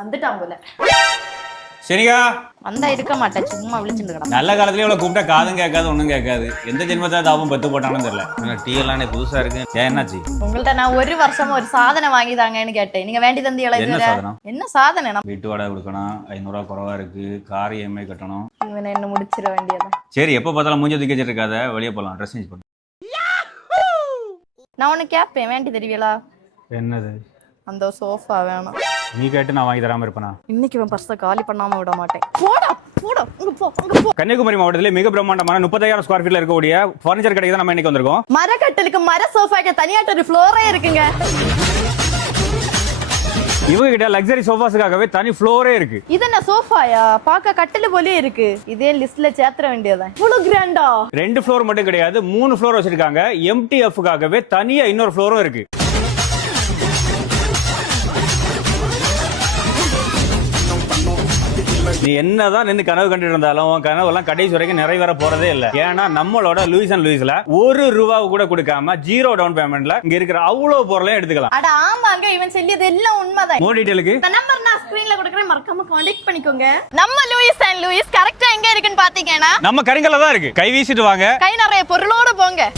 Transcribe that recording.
வந்துட்டான் போல. சரியா வந்தா இருக்க மாட்டேன், சும்மா விழிச்சுட்டு கிடப்பேன். நல்ல காலத்துல இவ்வளவு கூப்பிட்டா காதும் கேட்காது ஒண்ணும் கேட்காது. எந்த ஜென்மத்தை தாபம் பெத்து போட்டானு தெரியல. டீ எல்லாம் புதுசா இருக்கு. ஏன் என்னாச்சு? உங்கள்ட்ட நான் ஒரு வருஷமா ஒரு சாதனை வாங்கிதாங்கன்னு கேட்டேன். நீங்க வேண்டி தந்தி என்ன சாதனம்? என்ன சாதனை? வீட்டு வாடகை கொடுக்கணும், 500 ரூபா குறவா இருக்கு, கார் EMI கட்டணும். இவனை என்ன முடிச்சிட வேண்டியதான். சரி, எப்ப பார்த்தாலும் மூஞ்ச தூக்கி வச்சிட்டு இருக்காத, வெளியே போலாம். ட்ரெஸ் சேஞ்ச் பண்ணு. நான் ஒண்ணு கேட்பேன், வேண்டி தெரியுங்களா? என்னது? அந்த சோஃபா வேணும். நீ கேட்டு நான் வாங்கி தராம இருப்பேனா? இன்னைக்கு இவன் பர்ஸை காலி பண்ணாம விட மாட்டேன். போடா போடா, அங்க போ அங்க போ. கன்னியாகுமரி மாவட்டத்திலே மிக பிரம்மாண்டமான 30,000 ஸ்கொயர் ஃபீட்ல இருக்கக்கூடிய ஃபர்னிச்சர் கடைக்கு தான் நம்ம இன்னைக்கு வந்திருக்கோம். மரக்கட்டலுக்கு மர சோஃபாக்கு தனியாட்ட ஒரு ஃப்ளோரே இருக்குங்க. இவங்க கிட்ட லக்ஸரி சோஃபாஸுக்காகவே தனி ஃப்ளோரே இருக்கு. இது என்ன சோஃபாயா? பார்க்க கட்டில் போலயே இருக்கு. இதே லிஸ்ட்ல சேர்த்துற வேண்டியதான். இவ்வளவு கிராண்டா? 2 ஃப்ளோர் மட்டும் கிடையாது, 3 ஃப்ளோர் வச்சிருக்காங்க. MTFக்காகவே தனியா இன்னொரு ஃப்ளோரும் இருக்கு. நீ என்னதான் நின்று கனவு கண்டுட்டு இருந்தாலும் கனவு எல்லாம் கடைசி வரைக்கும் நிறைவேற போறதே இல்ல. ஏன்னா நம்மளோட லூயிஸ் அண்ட் லூயிஸ்ல ₹1 கூட கொடுக்காம 0 டவுன் பேமெண்ட்ல இங்க இருக்கிற அவ்வளவு பொருளையும் எடுத்துக்கலாம். அட ஆமாங்க, இவன் சொல்லியது எல்லாம் உண்மைதான். மோர் டீடைலுக்கு இந்த நம்பர் நான் ஸ்கிரீன்ல கொடுக்கறேன், மறக்காம கான்டாக்ட் பண்ணிக்கோங்க. நம்ம லூயிஸ் அண்ட் லூயிஸ் கரெக்ட்டா எங்க இருக்குன்னு பாத்தீங்கன்னா நம்ம கரிங்கல்ல தான் இருக்கு. கை வீசிட்டு வாங்க, கை நிறைய பொருளோட போங்க.